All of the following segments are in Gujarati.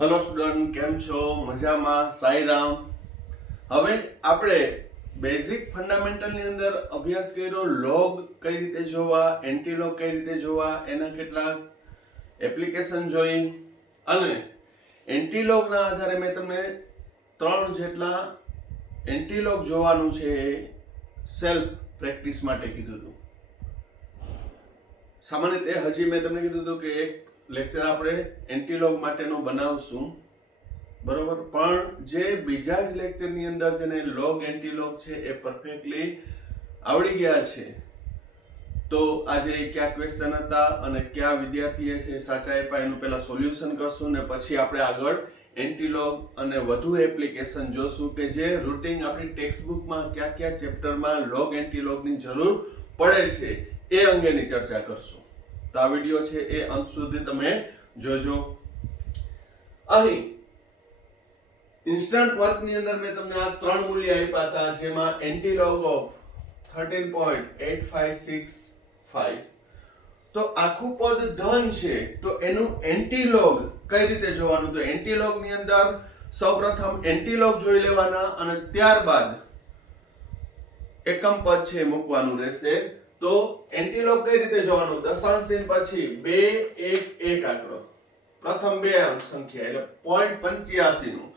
હેલો સ્ટુડન્ટ, કેમ છો? મજામાં? સાઈરામ. હવે આપણે બેઝિક ફંડામેન્ટલની અંદર અભ્યાસ કર્યો લોગ કઈ રીતે જોવા, એન્ટીલોગ કઈ રીતે જોવા, એના કેટલાક એપ્લિકેશન જોઈ અને એન્ટીલોગના આધારે મેં તમને 3 જેટલા એન્ટીલોગ જોવાનું છે સેલ્ફ પ્રેક્ટિસ માટે કીધું હતું. સામાન્ય રીતે હજી મેં તમને કીધું હતું કે એક લેક્ચર આપણે એન્ટીલોગ માટેનો બનાવશું, બરોબર. પણ જે બીજા જ લેક્ચરની અંદર જેને લોગ એન્ટીલોગ છે એ પરફેક્ટલી આવડી ગયા છે, તો આજે કયા ક્વેશ્ચન હતા અને કયા વિદ્યાર્થીએ છે સાચા આપ્યા એનું પહેલા સોલ્યુશન કરશું ને પછી આપણે આગળ એન્ટીલોગ અને વધુ એપ્લિકેશન જોશું કે જે રૂટિન આપણી ટેક્સ્ટબુકમાં કયા કયા ચેપ્ટરમાં લોગ એન્ટીલોગની જરૂર પડે છે એ અંગેની ચર્ચા કરશું. તો આ વિડીયો છે એ અંત સુધી તમે જોજો. અહીં ઇન્સ્ટન્ટ વર્કની અંદર મેં તમને આ 3 મૂલ્ય આપ્યા હતા, જેમાં એન્ટીલોગ ઓફ 13.8565. તો આખું પદ ધન છે તો એનું એન્ટીલોગ કઈ રીતે જોવાનું? તો એન્ટીલોગ ની અંદર સૌપ્રથમ એન્ટીલોગ જોઈ લેવાના અને ત્યારબાદ એકમ પદ છે મૂકવાનું રહેશે. તો એન્ટીલોગ કઈ રીતે જોવાનું? દશાંશ ચિહ્ન પછી 2 1 1 આંકડો, પ્રથમ બે અંક સંખ્યા એટલે 0.85 નું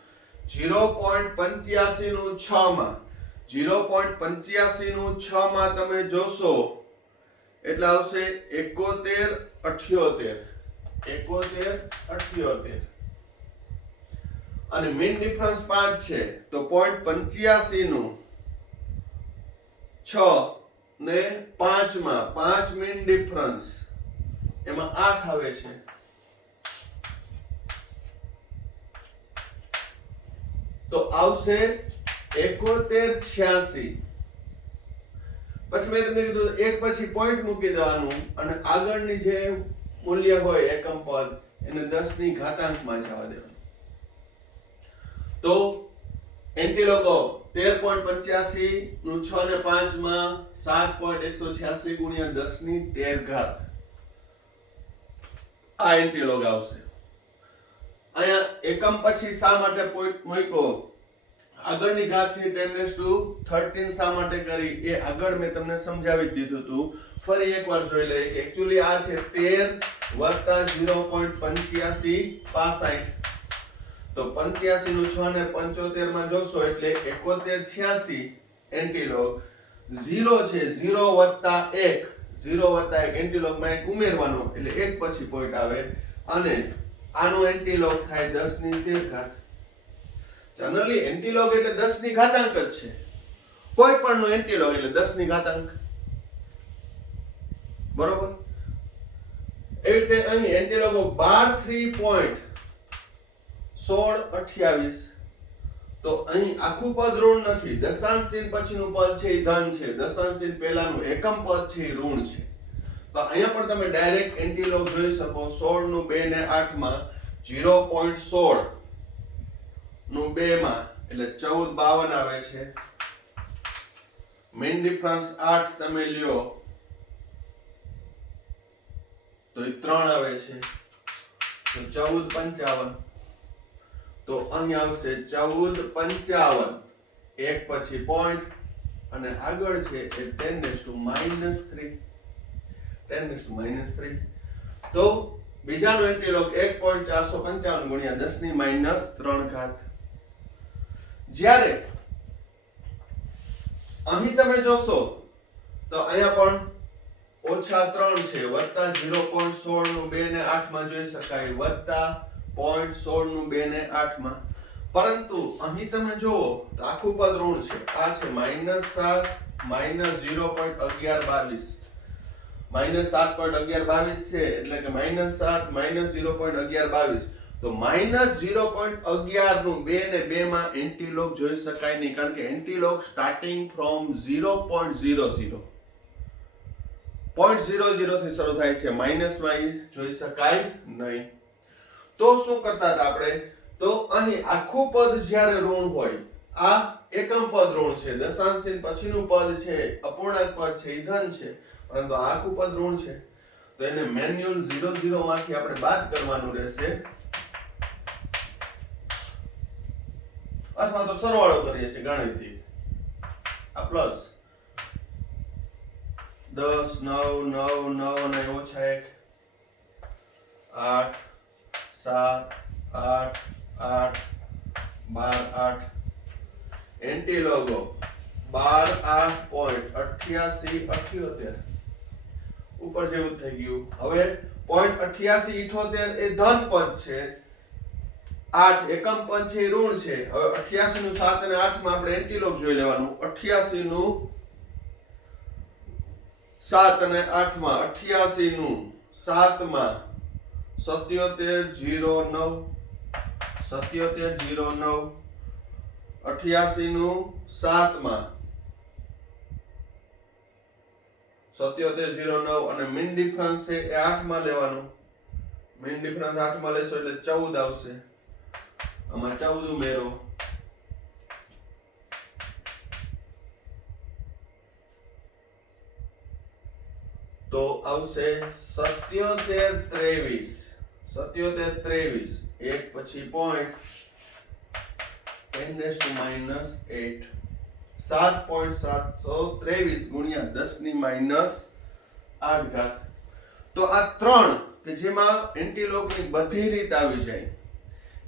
0.85 નું 6 માં 0.85 નું 6 માં તમે જોશો એટલે આવશે 71 78 71 78 અને મીન ડિફરન્સ 5 છે તો 0.85 નું 6 ને 5 માં 5 મીન ડિફરન્સ એમાં 8 આવે છે. તો આવશે 7186. પછી મેં તમને કીધું એક પછી પોઈન્ટ મૂકી દેવાનું અને આગળની જે મૂલ્ય હોય એકમ પદ એને 10 ની ઘાતાંકમાં જવા દેવાનું. તો એન્ટીલોગ 13.85 નું 6 ને 5 માં 7.186 ગુણ્યા 10 ની 13 ઘાત આ એન્ટીલોગ આવશે. અહીંયા એકમ પછી શા માટે પોઈન્ટ મૂક્યો, આગળની ઘાત છે 10⁻13 શા માટે કરી એ આગળ મેં તમને સમજાવી દીધું હતું. ફરી એકવાર જોઈ લઈએ. એક્ચ્યુઅલી આ છે 13 + 0.85 65. તો 85 નું 6 ને 75 માં જોશો એટલે 7186 એન્ટીલોગ. 0 છે 0 + 1 0 + 1 એન્ટીલોગ માં એક ઉમેરવાનો એટલે એક પછી પોઈન્ટ આવે અને આનો એન્ટીલોગ થાય 10 ની 13 ઘાત. જનરલી એન્ટીલોગ એટલે 10 ની ઘાતાંક જ છે. કોઈ પણ નો એન્ટીલોગ એટલે 10 ની ઘાતાંક, બરોબર. એ રીતે અહીં એન્ટીલોગ 12 3.1628. તો અહીં આખું પદ ઋણ નથી, દશાંશ ચિહ્ન પછીનું પદ છે એ ધન છે, દશાંશ ચિહ્ન પહેલાનું એકમ પદ છે એ ઋણ છે. તો અહીંયા પણ તમે ડાયરેક્ટ એન્ટીલોગ જોઈ શકો. 16 નું 2 ને 8 માં 0.16 નું 2 માં એટલે 1452 આવે છે. મીન ડિફરન્સ 8 તમે લ્યો તો એ 3 આવે છે તો 1455. તો અહીં આવશે 1455 એક પછી પોઈન્ટ અને આગળ છે એ 10⁻³ 10⁻³ તો બીજાનો એન્ટીલોગ 1.455 ગુણ્યા 10 ની -3 ઘાત. જ્યારે અહીં તમે જોશો તો અહીંયા પણ -3 છે, વત્તા 0.16 નું 2 ને 8 માં જોઈ શકાય, વત્તા 0.16 નું 2 ને 8 માં. પરંતુ અહીં તમે જુઓ તો આખું પદ ઋણ છે. આ છે -7 -0.1122 -7.1122 છે એટલે કે -7 -0.1122. તો -0.11 નું 2 ને 2 માં એન્ટીલોગ જોઈ શકાય નહીં, કારણ કે એન્ટીલોગ સ્ટાર્ટિંગ ફ્રોમ 0.00 0.00 થી શરૂ થાય છે, માઇનસમાં જોઈ શકાય નહીં. તો શું કરતા હતા આપણે? તો અહીં આખું પદ જ્યારે ઋણ હોય, આ એકમ પદ ઋણ છે, દશાંશ ચિહ્ન પછીનું પદ છે અપૂર્ણાંક પદ છે એ ધન છે, પરંતુ આખું પદ ઋણ છે. તો એને મેન્યુઅલ 00 માંથી આપણે બાદ કરવાનું રહેશે અથવા તો સરવાળો કરીએ છીએ ગાણિતિક. આ પ્લસ 10 9 9 9 અને ઓછા 1 8 7 8 8 12 8 એન્ટીલોગો 12 8.88 ઉપર જેવું થઈ ગયું. હવે 0.8878 એ ધન પદ છે, 8 એકમ પદ છે એ ઋણ છે. હવે 88 નું 7 અને 8 માં આપણે એન્ટીલોગ જોઈ લેવાનું. 88 નું 7 અને 8 માં 88 નું 7 માં 7709 7709 88 નું 7 માં 7709 અને મીન ડિફરન્સ છે એ 8 માં લેવાનું. મીન ડિફરન્સ 8 માં લેશો એટલે 14 આવશે. આમાં 14 ઉમેરો. તો આવશે 7723 7723 એક પછી પોઈન્ટ 10 -8 7.723 ગુણ્યા 10 -8 તો આ ત્રણ કે જેમાં એન્ટીલોગની બધી રીત આવી જાય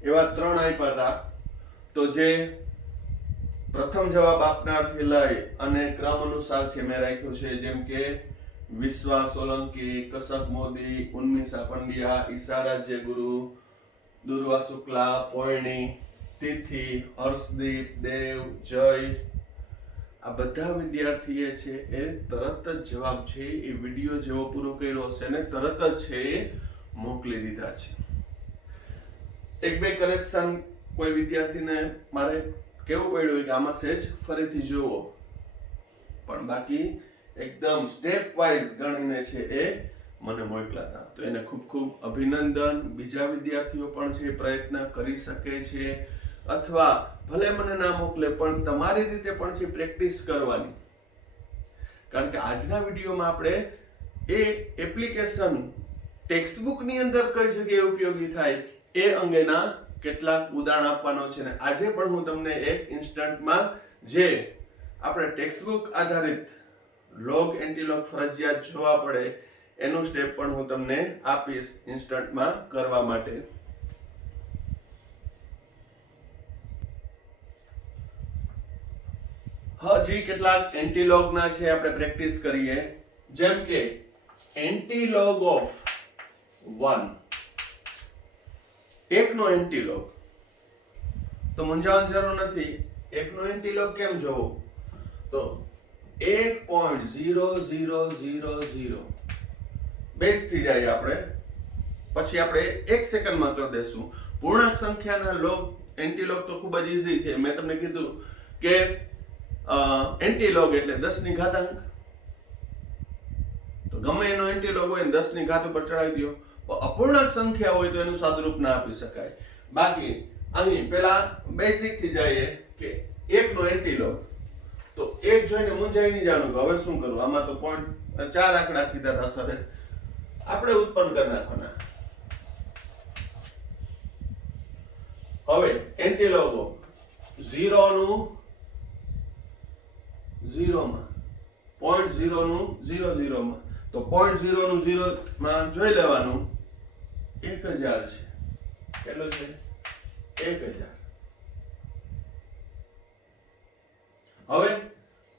એવા ત્રણ આપ્યા હતા. તો જે પ્રથમ જવાબ આપનારથી લઈ અને ક્રમ અનુસાર છે મેં રાખ્યું છે, જેમ કે વિશ્વા સોલંકી, કસક મોદી, ઉન્મિષા પંડ્યા, ઈશા રાજ્ય ગુરુ, દુર્વા શુક્લા, પોયણી, તિથિ, હર્ષદીપ, દેવ, જય, આ બધા વિદ્યાર્થીએ છે એ તરત જ જવાબ છે એ વિડીયો જેવો પૂરો કર્યો હશે ને તરત જ છે એ મોકલી દીધા છે. એક બે કરેક્શન કોઈ વિદ્યાર્થીને મારે કેવું પડ્યું કે આમાં સેજ ફરીથી જુઓ, પણ બાકી એકદમ સ્ટેપ વાઇઝ ગણીને છે એ મને મોકલા હતા. તો એને ખૂબ ખૂબ અભિનંદન. બીજા વિદ્યાર્થીઓ પણ છે પ્રયત્ન કરી શકે છે, અથવા ભલે મને ના મોકલે પણ તમારી રીતે પણ છે પ્રેક્ટિસ કરવાની. કારણ કે આજના વિડીયોમાં આપણે એ એપ્લિકેશન ટેક્સ્ટબુકની અંદર કઈ જગ્યાએ ઉપયોગી થાય એ અંગેના કેટલાક ઉદાહરણ આપવાનો છે. ને આજે પણ હું તમને એક ઇન્સ્ટન્ટમાં જે આપણે ટેક્સ્ટબુક આધારિત લોગ એન્ટીલોગ ફરજિયાત જોવા પડે એનું સ્ટેપ પણ હું તમને આપીશ ઇન્સ્ટન્ટમાં કરવા માટે. હજી કેટલાક એન્ટીલોગના છે આપણે પ્રેક્ટિસ કરીએ. જેમ કે એન્ટીલોગ ઓફ 1, એકનો એન્ટીલોગ. તો મૂંઝાવાની જરૂર નથી. એકનો એન્ટીલોગ કેમ જોવો? તો 1.0000 બેઝ થઈ જાય આપણે, પછી આપણે 1 સેકન્ડમાં કરી દેશું. પૂર્ણાંક સંખ્યાના લોગ એન્ટીલોગ તો ખૂબ જ ઈઝી છે. મેં તમને કીધું કે એન્ટીલોગ એટલે 10 ની ઘાતાંક. તો ગમે એનો એન્ટીલોગ હોય ને 10 ની ઘાત ઉપર ચડાવી દો. અપૂર્ણાંક સંખ્યા હોય તો એનું સાદુરૂપ ના આપી શકાય. બાકી અહીં પેલા બેઝિક થી જઈએ કે 1 નો એન્ટીલોગ. તો 1 જોઈને મૂંઝાઈ નહીં જવાનું કે હવે શું કરવું. આમાં તો 4 આંકડા કીધા હતા સરે, આપણે ઉત્પન્ન કરી નાખવાના. હવે એન્ટીલોગો 0 નું 0 માં, 0.0 નું 0 માં. તો 0.0 નું 0 માં જોઈ લેવાનું 1000 છે. કેટલું છે? 1000. હવે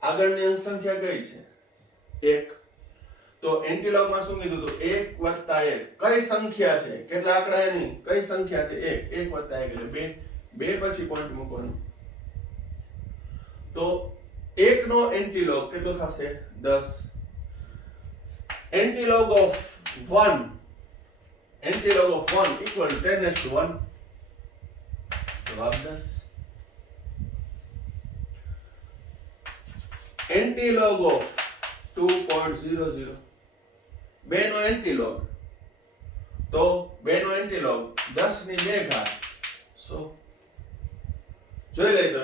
આગળની અંક સંખ્યા કઈ છે? 1. તો એન્ટીલોગમાં શું કીધું હતું? 1 + 1 કઈ સંખ્યા છે? કેટલા આંકડા એની કઈ સંખ્યા છે? 1. 1 + 1 એટલે 2. 2 પછી પોઈન્ટ મૂકવાનું. તો 1 નો એન્ટીલોગ કેટલો થશે? 10. Antilog of 1 antilog of 1 = 10:1. જવાબ 10. એન્ટીલોગ ઓફ 2.00 2 નો એન્ટીલોગ. તો 2 નો એન્ટીલોગ 10 ની 2 ઘાત 100. જોઈ લેજો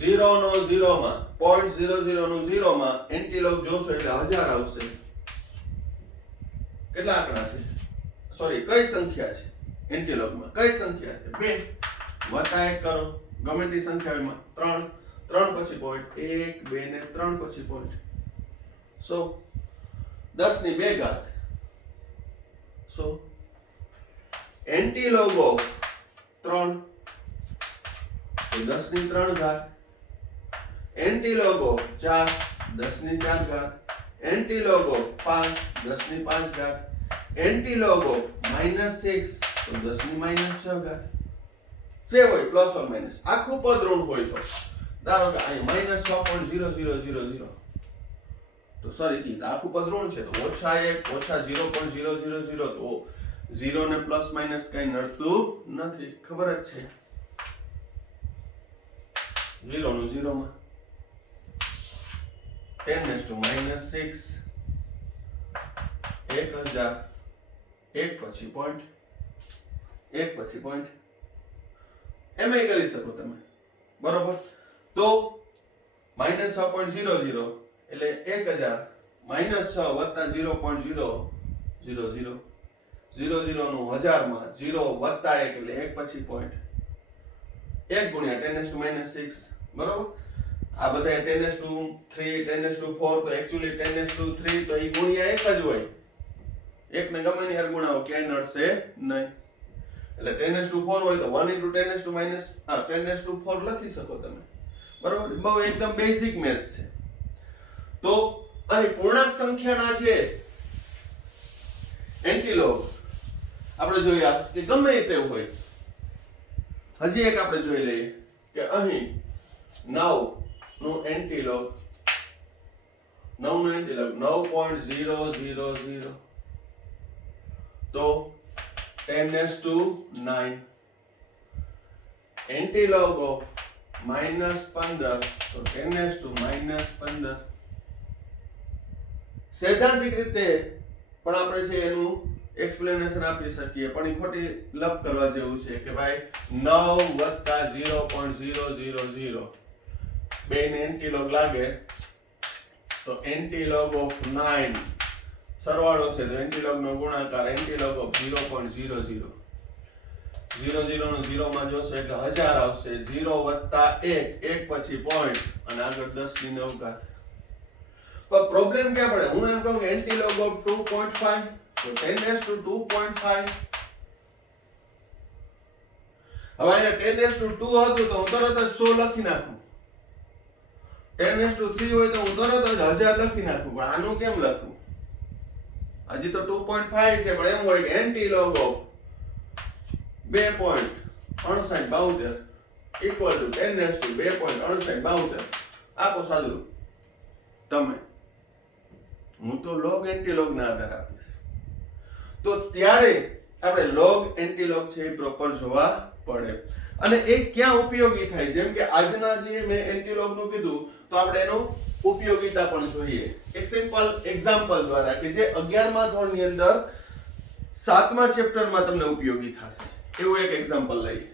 0 નો 0 માં 0.00 નો 0 માં એન્ટીલોગ જોશો એટલે 1000 આવશે. કેટલા આંકડા છે? સોરી, કઈ સંખ્યા છે એન્ટીલોગમાં? કઈ સંખ્યા છે? 2. વત્તા 1 કરો, ગમે તે સંખ્યા એમાં 3 3 પછી પોઈન્ટ 1 2 ને 3 પછી પોઈન્ટ, સો 10 ની 2 ઘાત, સો એન્ટીલોગ ઓફ 3 તો 10 ની 3 ઘાત, એન્ટીલોગ ઓફ 4 10 ની 4 ઘાત, એન્ટીલોગ ઓફ 5 10 ની 5 ઘાત, એન્ટીલોગ ઓફ -6 તો 10 ની -6 ઘાત. જે હોય પ્લસ ઓર માઇનસ, આખું પદ ઋણ હોય તો ધારો કે અહીં -6.0000 તો સોરી કી આખું પદ ઋણ છે તો -1 -0.000 તો 0 ને પ્લસ માઇનસ કઈ નડતું નથી, ખબર જ છે. 0 નું 0 માં 10⁻⁻6 1000 1 પછી પોઈન્ટ 1 પછી પોઈન્ટ એમ કરી શકો તમે, બરોબર. તો -6.00 એટલે 1000 -6 વત્તા 0.000 00 નું 1000 માં 0 વત્તા 1 એટલે 1 પછી પોઈન્ટ 1 ગુણ્યા 10⁻⁻6, બરોબર. આ બધા 10⁻3 10⁻4 તો એક્ચ્યુઅલી 10⁻3 તો ઈ ગુણ્યા 1 જ હોય, 1 ને ગમે ની હારે ગુણાવો ક્યાંય નડશે નહીં. એટલે 10⁻4 હોય તો 1 * 10⁻4 લખી શકો તમે, બરોબર. બહુ એકદમ બેઝિક મેથ્સ છે. તો અહીં પૂર્ણાંક સંખ્યાના છે એન્ટીલોગ આપણે જોયા કે ગમે તે હોય. હજી એક આપણે જોઈ લઈએ કે અહીં 9 નું એન્ટીલોગ 9.000 તો 10⁻9, એન્ટીલોગ ઓફ -15 તો 10⁻−15. સૈદ્ધાંતિક રીતે પણ આપણે છે એનું એક્સપ્લેનેશન આપી શકીએ, પણ એ ખોટી લપ કરવા જેવું છે કે ભાઈ 9 + 0.000 બેને એન્ટીલોગ લાગે તો એન્ટીલોગ ઓફ 9 સરવાળો છે તો એન્ટીલોગ નો ગુણાકાર એન્ટીલોગ ઓફ 0.00 00 નો 0 માં જોશે એટલે 1000 આવશે, 0 + 1 1 પછી પોઈન્ટ અને આગળ 10 ની 9 ઘાત. પણ પ્રોબ્લેમ ક્યાં પડે? હું એમ કહું કે એન્ટીલોગ ઓફ 2.5 તો 10⁻².5. હવે અહીંયા 10⁻2 હતું તો હું તરત જ 100 લખી નાખું, 10⁻3 હોય તો હું તરત જ 1000 લખી નાખું, પણ આનું કેમ લખું? હજી તો 2.5 છે પણ એમ હોય કે એન્ટીલોગ ઓફ 2.6872 ઇક્વલ ટુ 10⁻2.6872. આપો સાદું તમે, હું તો લોગ એન્ટીલોગ ના આધાર આપીશ. તો ત્યારે આપણે લોગ એન્ટીલોગ છે એ પ્રોપર જોવા પડે. અને એ ક્યાં ઉપયોગી થાય? જેમ કે આજના જે મેં એન્ટીલોગ નું કીધું તો આપણે એનું ઉપયોગિતા પણ જોઈએ એક સિમ્પલ એક્ઝામ્પલ દ્વારા કે જે 11મા ધોરણની અંદર 7મા ચેપ્ટરમાં તમને ઉપયોગી થશે. એવું એક એક્ઝામ્પલ લઈએ.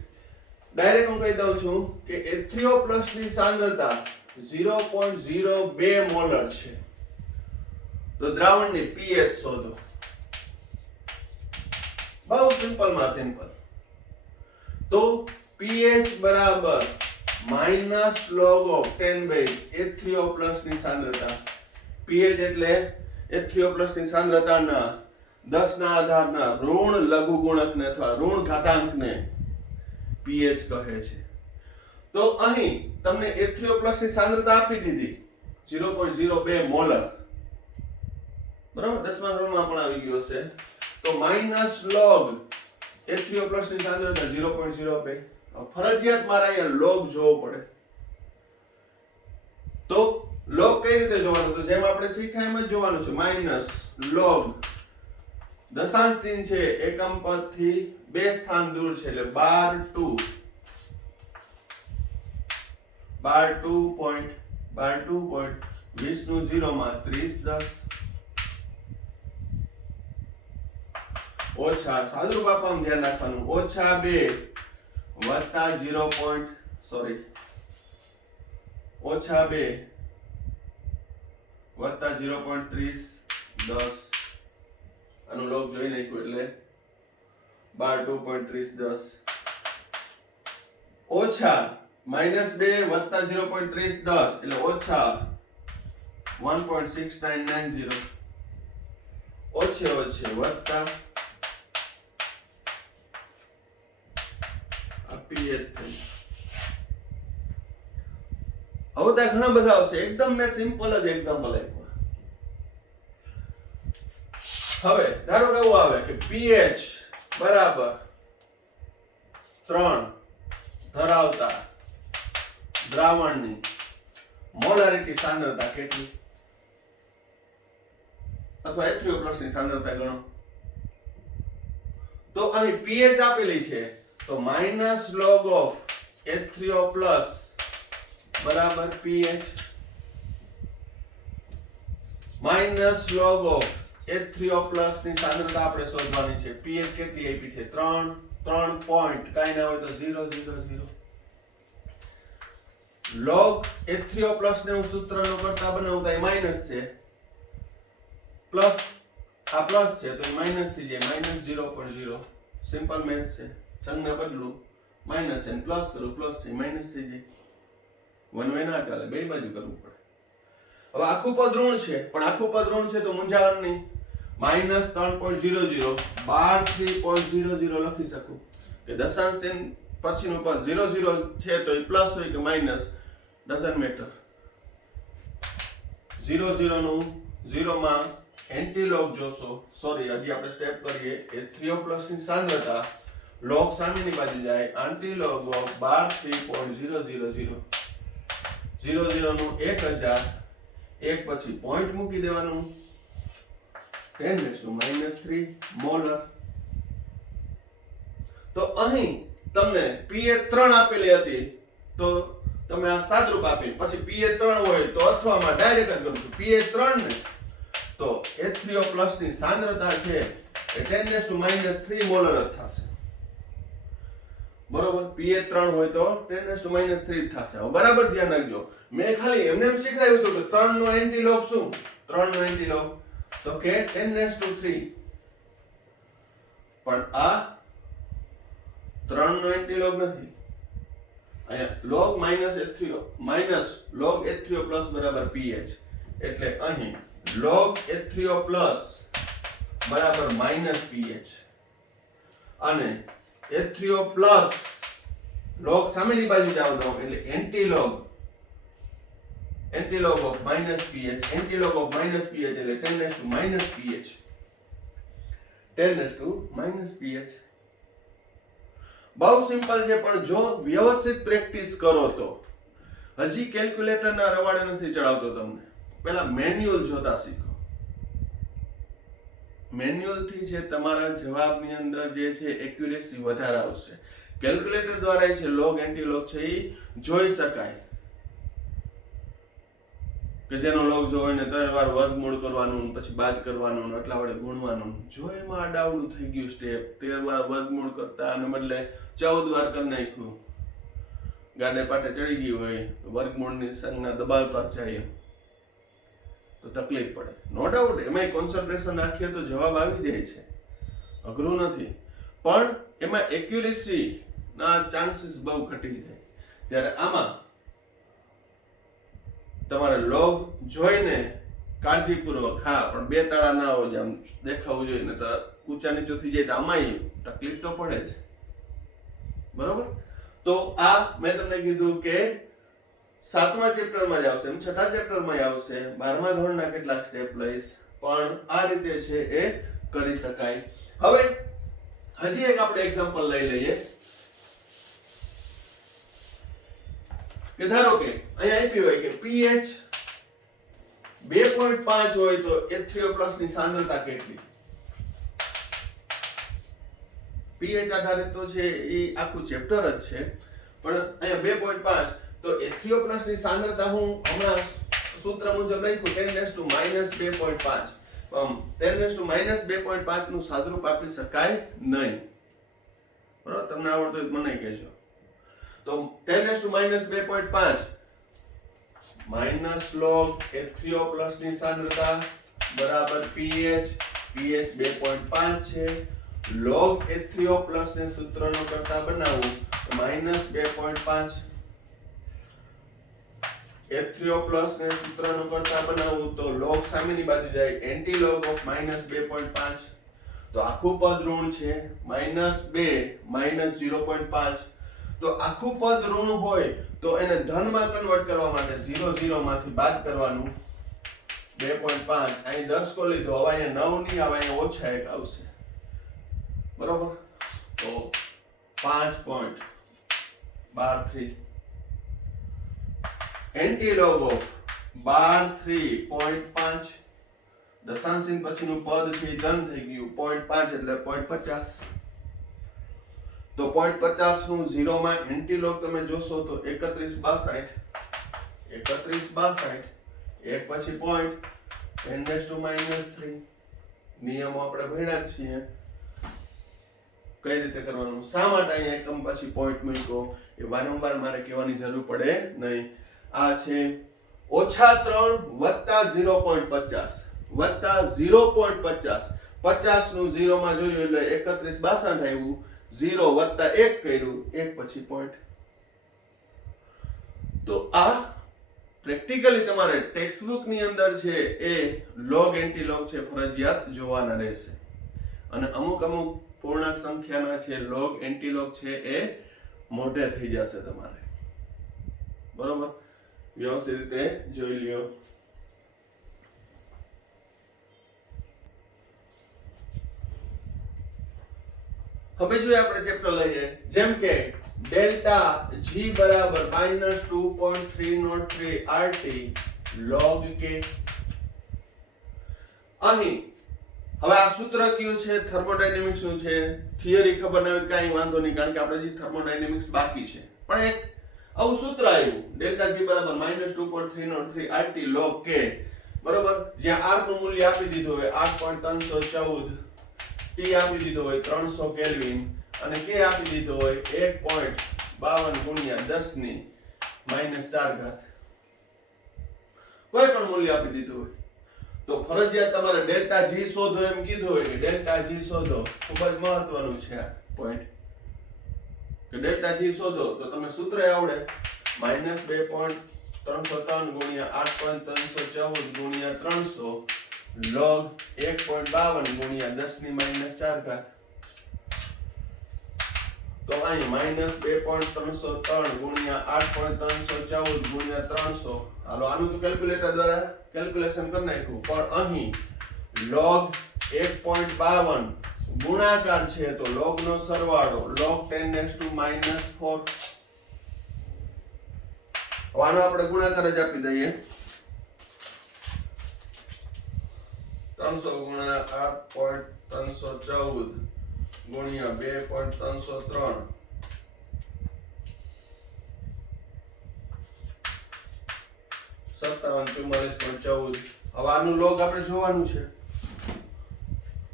ડાયરેક્ટ હું કહી દઉં છું કે H3O+ ની સાંદ્રતા 0.02 મોલર છે તો દ્રાવણની pH શોધો. બહુ સિમ્પલ માં સિમ્પલ. તો pH બરાબર -log of 10 base H3O+ ની સાંદ્રતા. pH એટલે H3O+ ની સાંદ્રતાના 10 ના આધારના ઋણ લઘુગુણકને અથવા ઋણ ઘાતાંકને pH કહે છે. તો અહીં તમને H3O+ ની સાંદ્રતા આપી દીધી 0.02 મોલર, બરાબર. 10મા ધોરણમાં પણ આવી ગયો છે. તો -log H3O+ ની સાંદ્રતા 0.02. ફરજિયાત મારે અહીંયા લોગ જોવો પડે. તો લોગ કઈ રીતે જોવાનું? તો જેમ આપણે શીખ્યા એમ જ જોવાનું છે. -log દશાંશ ચિહ્ન છે એકમ પદ થી 2 સ્થાન દૂર છે એટલે 12 20 નું 0 માં 30 10 ઓછા સાદુરૂપ આપવામાં ધ્યાન રાખવાનું -2 વત્તા 0. -2 વત્તા 0.30 10 આનું લોગ જોઈ નાખ્યું એટલે 12 2.30 10 ઓછા -2 વત્તા 0.30 10 એટલે ઓછા 1.6990 ઓછે વત્તા આ પીએચ થઈ. હવે ત્યાં ઘણા બધા આવશે. એકદમ મેં સિમ્પલ જ એક્ઝામ્પલ આપ્યું. હવે ધારો કે એવું આવે કે પીએચ બરાબર 3 ધરાવતા દ્રાવણની મોલારિટી સાંદ્રતા કેટલી, અથવા H3O+ ની સાંદ્રતા ગણો. તો અહીં pH આપેલી છે તો -log of H3O+ બરાબર pH -log of H3O+ ની સાંદ્રતા આપણે શોધવાની છે. pH કેટલી આપી છે? 3 પોઈન્ટ કાઈ ના હોય તો 0.000. log H3O+ ને હું સૂત્રનો કરતા બનાવતા એ માઈનસ છે, પ્લસ આ પ્લસ છે તો એ માઈનસ થઈ જાય -0.0. સિમ્પલ મેથ્સ છે. સંજ્ઞા બદલું માઈનસ છે પ્લસ કરું પ્લસ છે માઈનસ થઈ જાય. વન વે ના ચાલે, બે બાજુ કરવું પડે. હવે આખું પદ ઋણ છે, પણ આખું પદ ઋણ છે તો મૂંઝાવણ નહીં. -3.00 12 3.00 લખી શકું કે દશાંશ ચિહ્ન પછીનું પદ 00 છે તો એ પ્લસ હોય કે માઈનસ ડઝન્ટ મેટર. 00 નું 0 માં એન્ટીલોગ જોશો. સોરી, હજી આપણે સ્ટેપ કરીએ. H3O+ ની સાંદ્રતા લોગ સામેની બાજુ જાય, એન્ટીલોગ ઓફ 12 3.000 00 નું 1000 એક પછી પોઈન્ટ મૂકી દેવાનું 10⁻³ મોલર. તો અહીં તમને pH 3 આપેલી હતી તો તમે આ સાદરૂપ આપી પછી pH 3 હોય તો અથવામાં ડાયરેક્ટ જ કરું pH 3 ને તો H3O+ ની સાંદ્રતા છે એ 10⁻³ મોલર જ થશે. બરોબર, pH 3 હોય તો 10⁻³ જ થશે. હવે બરાબર ધ્યાન રાખજો, મેં ખાલી એમને એમ શીખવાડ્યું હતું કે 3 નો એન્ટીલોગ શું? 3 નો એન્ટીલોગ તો કે 10⁻³ પણ આ 3 નો એન્ટીલોગ નથી. અહીંયા log H3O બરાબર pH એટલે અહીં log H3O+ બરાબર -pH અને H3O+ log સામેની બાજુ જાવ દો એટલે એન્ટીલોગ of -pH એટલે 10⁻⁻pH 10⁻⁻pH. બહુ સિમ્પલ છે, પણ જો વ્યવસ્થિત પ્રેક્ટિસ કરો તો હજી કેલ્ક્યુલેટરના રવાડે નથી ચડાવતો તમને. પહેલા મેન્યુઅલ જોતા શીખો. મેન્યુઅલ થી છે તમારા જવાબની અંદર જે છે એક્યુરેસી વધારે આવશે. કેલ્ક્યુલેટર દ્વારા છે લોગ એન્ટીલોગ છે એ જોઈ શકાય કે જેનો લોગ જો હોય ને 3 વાર વર્ગમૂળ કરવાનું, પછી બાદ કરવાનું, એટલા વડે ગુણવાનું. જો એમાં આડાવડું થઈ ગયું સ્ટેપ, 13 વાર વર્ગમૂળ કરતા અને બદલે 14 વાર કરી નાખ્યું, ગાડે પાટે ચડી ગયું હોય, વર્ગમૂળની સંજ્ઞા દબાવતા જાય તો તકલીફ પડે. નો ડાઉટ એમાં કોન્સન્ટ્રેશન રાખીએ તો જવાબ આવી જાય છે, અઘરું નથી, પણ એમાં એક્યુરેસી ના ચાન્સીસ બહુ ઘટી જાય. જ્યારે આમાં તમારે લોગ જોઈને કાળજીપૂર્વક, હા પણ બે તાળા ના હોય આમ દેખાવું જોઈએ ને તો ઊંચા નીચું થઈ જાય તો આમાં તકલીફ તો પડે જ. બરોબર, તો આ મેં તમને કીધું કે 7મા ચેપ્ટરમાં જ આવશે, એમ 6ઠા ચેપ્ટરમાં આવશે, 12મા ધોરણના કેટલાક સ્ટેપ લઈશ, પણ આ રીતે છે એ કરી શકાય. હવે હજી એક આપણે એક્ઝામ્પલ લઈ લઈએ કે ધારો કે અહીંયા આપ્યું હોય કે pH 2.5 હોય તો H3O+ ની સાંદ્રતા કેટલી. pH આધારિત તો છે એ આખું ચેપ્ટર જ છે, પણ અહીંયા 2.5 તો H3O+ ની સાંદ્રતા હું હમણાં સૂત્ર મુજબ લખ્યું 10⁻⁻2.5. 10⁻⁻2.5 નું સાદરૂપ આપી શકાય નહીં. બરાબર, તમને આવડતું હોય મને કહેજો. તો 10⁻⁻2.5 -log H3O+ ની સાંદ્રતા બરાબર pH 2.5 છે, log h3o પ્લસ ને સૂત્રનો કરતા બનાવવું તો -2.5 h3o પ્લસ ને સૂત્રનો કરતા બનાવવું તો log સામેની બાજુ જાય એન્ટી log ઓફ -2.5 તો આખું પદ ઋણ છે -2 -0.5 તો આખું પદ ઋણ હોય તો એને ધનમાં કન્વર્ટ કરવા માટે 0 0 માંથી બાદ કરવાનું 2.5 અહીં 10 કો લીધો હવે અહીંયા 9 ની આવે અહીંયા ઓછા 1 આવશે બરોબર તો 5.123 એન્ટી log ઓફ 123.5 દશાંશ ચિહ્ન પછીનું પદ છે ધન થઈ ગયું 0.5 એટલે 0.50 તો 0.50 નું 0 માં એન્ટી log તમે જોશો તો 3162 એક પછી પોઈન્ટ 10⁻³ નિયમો આપણે ભણ્યા છીએ કઈ રીતે કરવાનું શા માટે અહીંયા એકમ પછી પોઈન્ટ મૂક્યો એ વારંવાર મારે કહેવાની જરૂર પડે નહીં આ છે -3 + 0.50 + 0.50 50 નું 0 માં જોયું એટલે 3162 આવ્યું 0 + 1 કર્યું 1 પછી પોઈન્ટ તો આ પ્રેક્ટિકલી તમારે ટેક્સ્ટ બુક ની અંદર છે એ log એન્ટી log છે ફરજિયાત જોવાના રહેશે અને અમુક પૂર્ણાંક સંખ્યાના છે log એન્ટી log છે એ મોઢે થઈ જશે તમારે બરોબર વ્યવસ્થિત રીતે જોઈ લ્યો હવે જોઈએ આપણે ચેપ્ટર લઈએ જેમ કે ડેલ્ટા g બરાબર -2.303 RT log k અહીં હવે આ સૂત્ર કયું છે થર્મોડાયનેમિક્સ નું છે થિયરી ખબર ન હોય કાઈ વાંધો નહીં કારણ કે આપણે જે થર્મોડાયનેમિક્સ બાકી છે પણ એક આવું સૂત્ર આવ્યું ડેલ્ટા g બરાબર -2.303 RT log k બરોબર જ્યાં r નું મૂલ્ય આપી દીધું હોય 8.314 T આપી દીધો હોય 300 કેલ્વિન અને K આપી દીધો હોય 1.52 × 10⁻⁴ કોઈ પણ મૂલ્ય આપી દીધું હોય તો ફરજિયાત તમારે ડેલ્ટા G શોધો એમ કીધું હોય કે ડેલ્ટા G શોધો ખૂબ જ મહત્વનું છે આ પોઈન્ટ કે ડેલ્ટા G શોધો તો તમે સૂત્ર આવડે -2.303 × 8.314 × 300 log 1.52 × 10⁻⁴ તો અહીં -2.303 × 8.314 × 300 હાલો આનું તો કેલ્ક્યુલેટર દ્વારા કેલ્ક્યુલેશન કરી નાખ્યું પણ અહીં log 1.52 ગુણાકાર છે તો log નો સરવાળો log 10⁻⁴ આનો આપણે ગુણાકાર જ આપી દઈએ 300 × 8.314 × 2.303 5744.14 હવે આનું log આપણે જોવાનું છે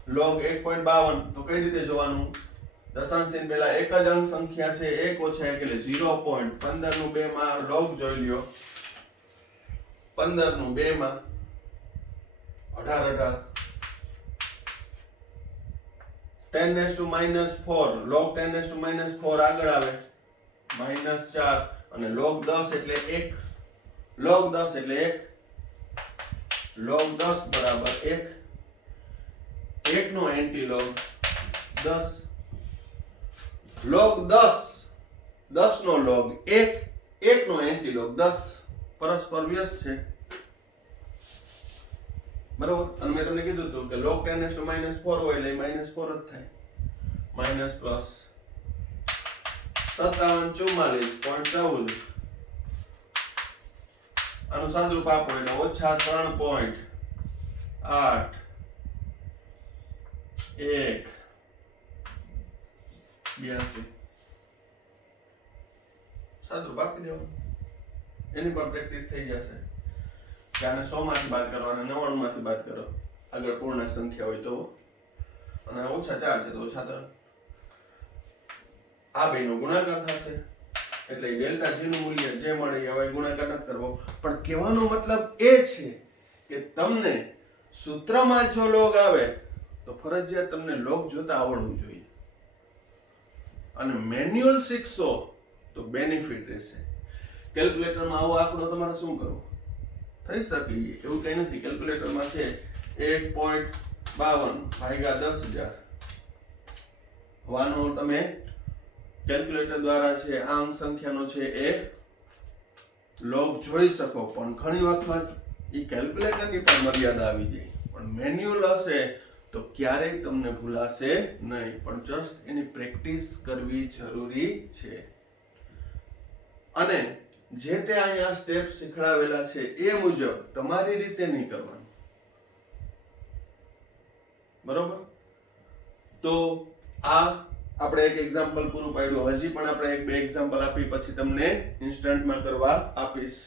log 1.52 તો કઈ રીતે જોવાનું દશાંશ ચિહ્ન પહેલા એક જ અંક સંખ્યા છે 1 ઓછા 1 એટલે 0.15 નું 2 માં log જોઈ લ્યો 15 નું 2 માં 18 10⁻⁴ log 10⁻⁴ આગળ આવે -4 અને log 10 એટલે 1 log 10 એટલે 1 log 10 બરાબર 1 1 નો એન્ટી log 10 log 10 નો log 1 નો એન્ટી log 10 પરસ્પર વ્યસ્ત છે બરોબર અને મેં તમને કીધું હતું કે log 10⁻⁴ હોય એટલે -4 જ થાય માઈનસ પ્લસ 5744.14 આનું સાદુરૂપ આપો એટલે -3.8 1 82 સાદુરૂપ આપી દેવાનું એની પણ પ્રેક્ટિસ થઈ જશે કે આને 100 માંથી બાદ કરો અને 99 માંથી બાદ કરો આગળ પૂર્ણાંક સંખ્યા હોય તો અને -4 છે તો -3 આ બેનો ગુણાકાર થશે એટલે ડેલ્ટા g નું મૂલ્ય જે મળે એ હવે ગુણાકાર ન કરવો પણ કહેવાનો મતલબ એ છે કે તમને સૂત્રમાં જો log આવે તો ફરજિયાત તમને લોગ જોતા આવડવું જોઈએ, અને મેન્યુઅલ શીખશો તો બેનિફિટ રહેશે. કેલ્ક્યુલેટરમાં આવો આંકડો તમારે શું કરવો, થઈ શકે એવું કઈ નથી. કેલ્ક્યુલેટરમાં છે 1.52 ભાગ્યા 10,000. વાનો તમે કેલ્ક્યુલેટર દ્વારા છે આ અંક સંખ્યાનો છે એ લોગ જોઈ શકો, પણ ઘણી વખત એ કેલ્ક્યુલેટરની પણ મર્યાદા આવી જાય. પણ મેન્યુઅલ હશે તો ક્યારેય તમને ભૂલાશે નહીં, પણ જસ્ટ એની પ્રેક્ટિસ કરવી જરૂરી છે. અને જે તે અહીંયા સ્ટેપ શીખડાવેલા છે એ મુજબ તમારી રીતે નહીં કરવાનું, બરોબર? તો આ આપણે એક એક્ઝામ્પલ પૂરું પાડ્યું. હજી પણ આપણે એક બે એક્ઝામ્પલ આપી પછી તમને ઇન્સ્ટન્ટમાં કરવા આપીશ.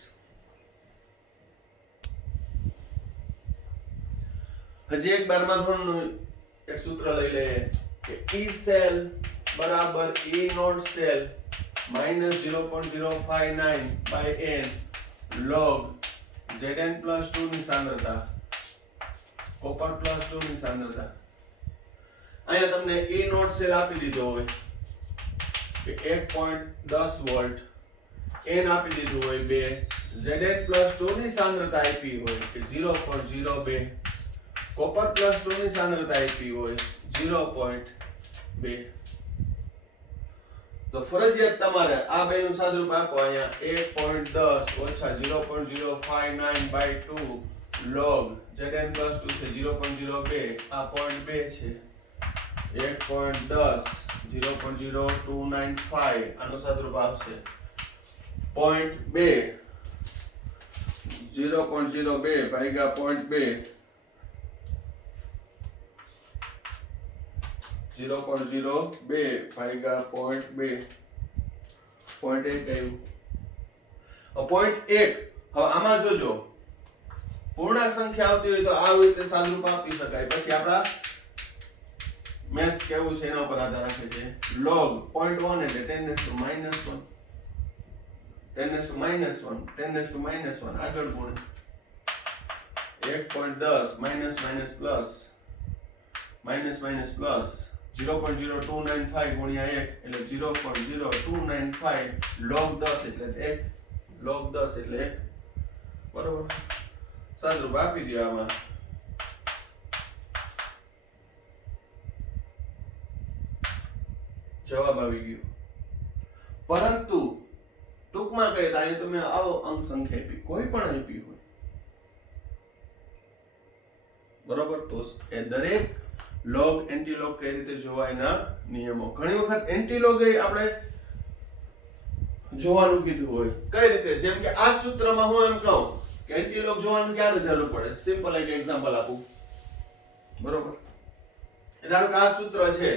હજી એક 12મા ધોરણનું એક સૂત્ર લઈ લઈએ કે E સેલ બરાબર E naught cell minus 0.059 by n log Zn plus 2 ની સાંદ્રતા, કોપર plus 2 ની સાંદ્રતા. અહીંયા તમને E નોટ સેલ આપી દીધો હોય કે 1.10 વોલ્ટ, n આપી દીધું હોય 2, Zn plus 2 ની સાંદ્રતા આપી હોય કે 0.02, કોપર plus 2 ની સાંદ્રતા આપી હોય 0.2. તો ફરજિયાત તમારે આ બેનું સાદુરૂપ આપો. અહીંયા 1.10 ઓછા 0.059 by 2 log Zn plus 2 છે 0.02, આ 0.2 છે. 1.10 0.0295 આનું સાદુરૂપ આપશે 0.2 0.02 ભાગ્યા 0.2 0.02 ભાગ્યા 0.2 0.1 આવ્યું. 0.1. હવે આમાં જોજો પૂર્ણાંક સંખ્યા આવતી હોય તો આવી રીતે સાદુરૂપ આપી શકાય. પછી આપણા મેથ્સ કેવું છે એના પર આધાર રાખે છે. log 0.1 એટલે 10⁻⁻1 10⁻⁻1 10⁻⁻1 આગળ ગુણે 1.10 minus minus plus minus minus plus 0.0295 ગુણ્યા 1 એટલે 0.0295 log 10 એટલે 1 log 10 એટલે 1, બરોબર? સાદુરૂપ આપી દો. આમાં જવાબ આવી ગયો. પરંતુ ટૂંકમાં કહે તો અહીં તમે આવો અંક સંખ્યા આપી, કોઈ પણ આપી હોય, બરોબર? તો એ દરેક લોગ એન્ટીલોગ કઈ રીતે જોવાય એના નિયમો. ઘણી વખત એન્ટીલોગ આપણે જોવાનું કીધું હોય. કઈ રીતે? જેમ કે આ સૂત્રમાં હું એમ કહું કે એન્ટીલોગ જોવાનું ક્યારે જરૂર પડે. સિમ્પલ એક એક્ઝામ્પલ આપું, બરોબર? ધારો કે આ સૂત્ર છે,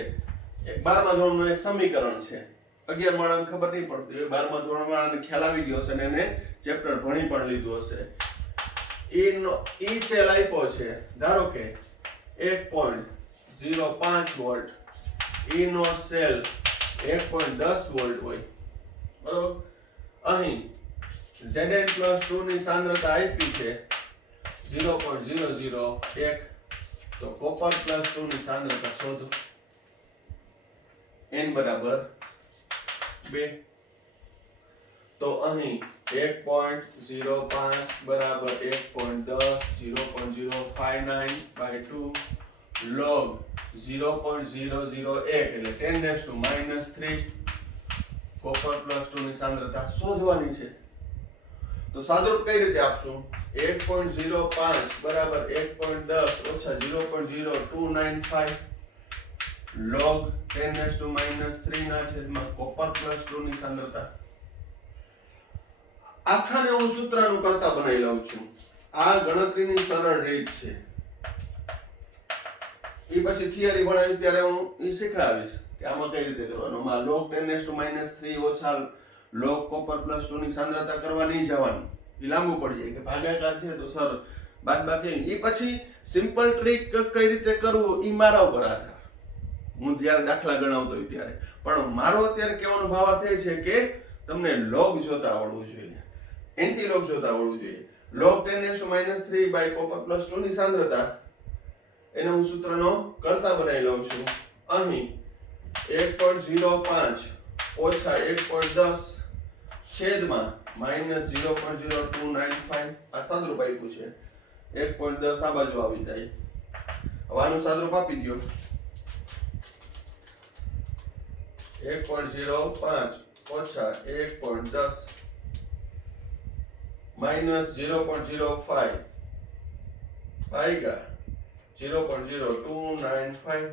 એક 12મા ધોરણનું એક સમીકરણ છે. 11 માળાને ખબર નહીં પડતી, 12મા ધોરણ વાળાને ખ્યાલ આવી ગયો હશે ને એને ચેપ્ટર ભણી પણ લીધું હશે. E સેલ આપ્યો છે, ધારો કે 1.05 volt, E naught cell 1.10 volt હોય, બરોબર? અહીં Zn+2 ની સાંદ્રતા આપી છે 0.001, તો કોપર +2 ની સાંદ્રતા શોધો. n બરાબર 2. તો અહીં 1.05 બરાબર 1.10 0.059 by 2 log 0.001 એટલે 10⁻³ કોપર +2 ની સાંદ્રતા શોધવાની છે. તો સાદુરૂપ કઈ રીતે આપશું? 1.05 બરાબર 1.10 ઓછા 0.0295 log 10⁻³ ના છેદમાં કોપર +2 ની સાંદ્રતા. આખાને હું સૂત્રનું કરતા બનાવી લઉં છું. આ ગણતરીની સરળ રીત છે. એ પછી થિયરી ભણાવી ત્યારે હું એ શીખડાવીશ કે આમાં કઈ રીતે કરવાનું. આમાં log 10⁻³ ઓછા log કોપર +2 ની સાંદ્રતા કરવા નહીં જવાનું, એ લાંબુ પડી જાય. કે ભાગાકાર છે તો સર બાદબાકી. એ પછી સિમ્પલ ટ્રીક કઈ રીતે કરવું એ મારા ઉપર આધાર. હું જ્યારે દાખલા ગણાવતો હોય ત્યારે. પણ મારો અત્યારે કહેવાનો ભાવાર્થ એ છે કે તમને લોગ જોતા આવડવું જોઈએ, એન્ટીલોગ જોતા આવડવું જોઈએ. log 10⁻³ by કોપર +2 ની સાંદ્રતા એને હું સૂત્રનો કરતા બનાવી લઉં છું. અહીં 1.05 ઓછા 1.10 છેદમાં -0.0295 આ સાદરૂપ આપ્યું છે. 1.10 આ બાજુ આવી જાય. હવે આનું સાદરૂપ આપી દો. 1.05 ઓછા 1.10 -0.05 ભાગ્યા 0.0295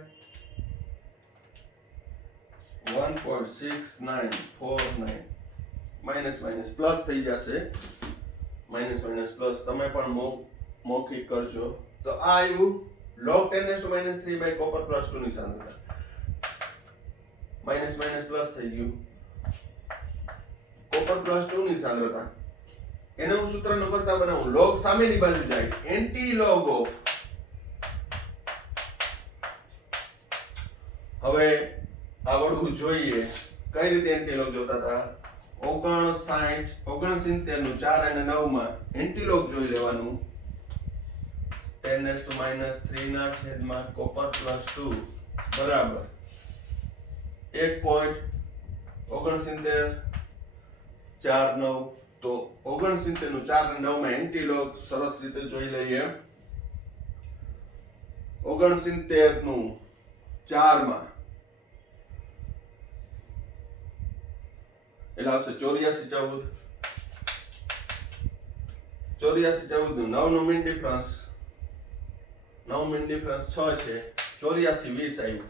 1.6949 માઇનસ માઇનસ પ્લસ થઈ જશે. માઇનસ માઇનસ પ્લસ તમે પણ મૌખિક કરજો. તો આ આવ્યું log 10⁻³ બાય કોપર પ્લસ 2 ની સાંદ્રતા. માઇનસ માઇનસ પ્લસ થઈ ગયું. કોપર પ્લસ 2 ની સાંદ્રતા એને હું સૂત્રનો કરતા બનાવું. log સામેની બાજુ જાય. Anti log of. હવે આવડવું જોઈએ કઈ રીતે એન્ટી log જોતા હતા. 69 નું 4 અને 9 માં એન્ટી log જોઈ લેવાનું. 10⁻³ ના છેદમાં કોપર પ્લસ 2 બરાબર 1.69 4 9. તો 69 નું 4 અને 9 માં એન્ટી log સરસ રીતે જોઈ લઈએ. 69 નું 4 માં એટલે આવશે 84 14 નું 9 નું મીન ડિફરન્સ 6 છે. 84 20 આવ્યું.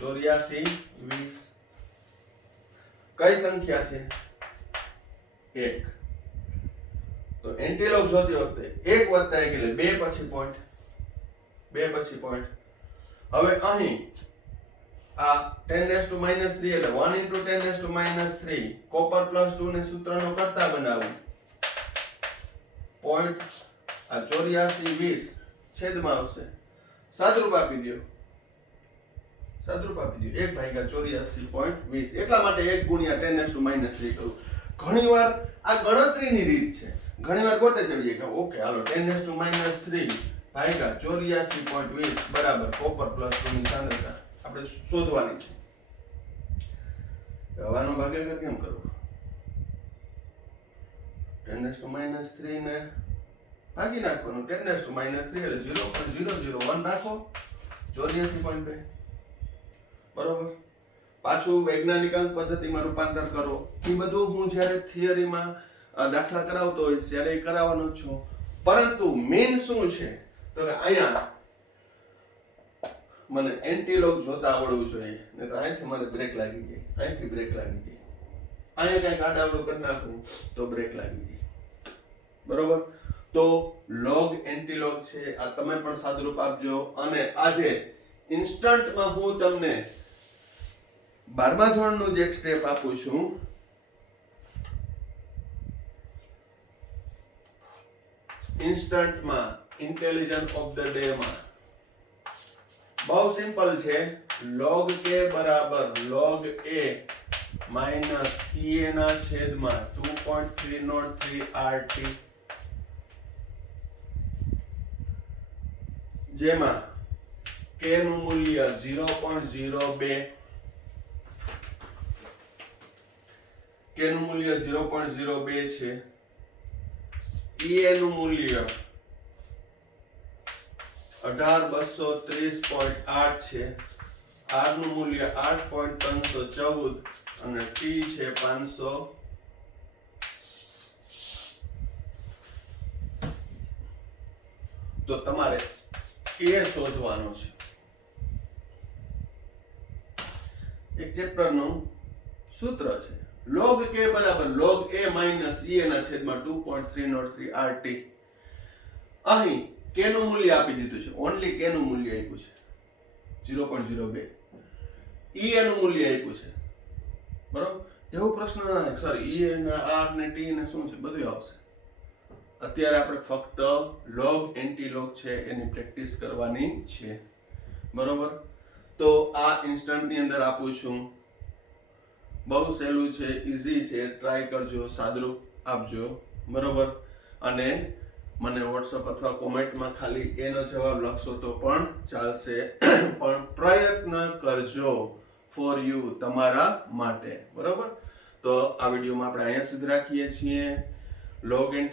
84 20 કઈ સંખ્યા છે? 1. તો એન્ટી log જોતી વખતે 1 વત્તા 1 એટલે 2 પછી પોઈન્ટ. હવે અહીં આ 10⁻³ એટલે 1 × 10⁻³ કોપર પ્લસ 2 ને સૂત્રનો કરતા બનાવું. પોઈન્ટ આ 84 20 છેદમાં આવશે. સાદરૂપ આપી દો. 1/84.20. એટલા માટે 1 × 10⁻³ કરું. ઘણીવાર આ ગણતરીની રીત છે. ઘણીવાર ગોટે ચડીએ કે ઓકે હાલો 10⁻³ ભાગ્યા 84.20 બરાબર કોપર પ્લસ 2 ની સાંદ્રતા આપણે શોધવાની છે. હવાનો ભાગાકાર કેમ કરવો? 10⁻³ ને ભાગી નાખવાનું. 10⁻³ એટલે 0.001 રાખો. 84.2 બરોબર. પાછું વૈજ્ઞાનિક અંક પદ્ધતિમાં રૂપાંતર કરો. એ બધું હું જ્યારે થિયરીમાં દાખલા કરાવતો હોય ત્યારે એ કરાવવાનો જ છું. પરંતુ મેઇન શું છે તો કે અહીંયા મને એન્ટી log જોતા આવડવું જોઈએ. નહીતર અહીંથી મને બ્રેક લાગી જાય. અહીંયા કંઈક આડાવડું કરી નાખું તો બ્રેક લાગી જાય. બરોબર. તો log એન્ટી log છે આ તમે પણ સાદરૂપ આપજો. અને આજે ઇન્સ્ટન્ટમાં હું તમને 12મા ધોરણનું જે એક સ્ટેપ આપું છું. ઇન્સ્ટન્ટમાં ઇન્ટેલિજન્સ ઓફ ધ ડે માં બહુ સિમ્પલ છે. log k બરાબર log a માઈનસ ea ના છેદમાં 2.303 RT, જેમાં k નું મૂલ્ય 0.02 છે. ea નું મૂલ્ય 18230.8 છે. r નું મૂલ્ય 8.314 અને t છે 500. તો તમારે a શોધવાનો છે. એક ચેપ્ટરનું સૂત્ર છે log k બરાબર log a માઈનસ ea ના છેદમાં 2.303 RT. અહીં k નું મૂલ્ય આપી દીધું છે. ઓન્લી k નું મૂલ્ય આપ્યું છે 0.02. ea નું મૂલ્ય આપ્યું છે. બરોબર. એવો પ્રશ્ન ના સોરી ea ને r ને t ને શું છે બધું આવશે. અત્યારે આપણે ફક્ત log એન્ટી log છે એની પ્રેક્ટિસ કરવાની છે. બરોબર. તો આ ઇન્સ્ટન્ટ ની અંદર આપું છું. બહુ સહેલું છે, ઈઝી છે. ટ્રાય કરજો, સાદરૂપ આપજો. બરોબર. અને મને વોટ્સઅપ અથવા કોમેન્ટમાં ખાલી એનો જવાબ લખશો તો પણ ચાલશે, પણ પ્રયત્ન કરજો ફોર યુ, તમારા માટે. બરોબર? તો આ વિડીયોમાં આપણે અહીંયા સુધી રાખીએ છીએ. Log entry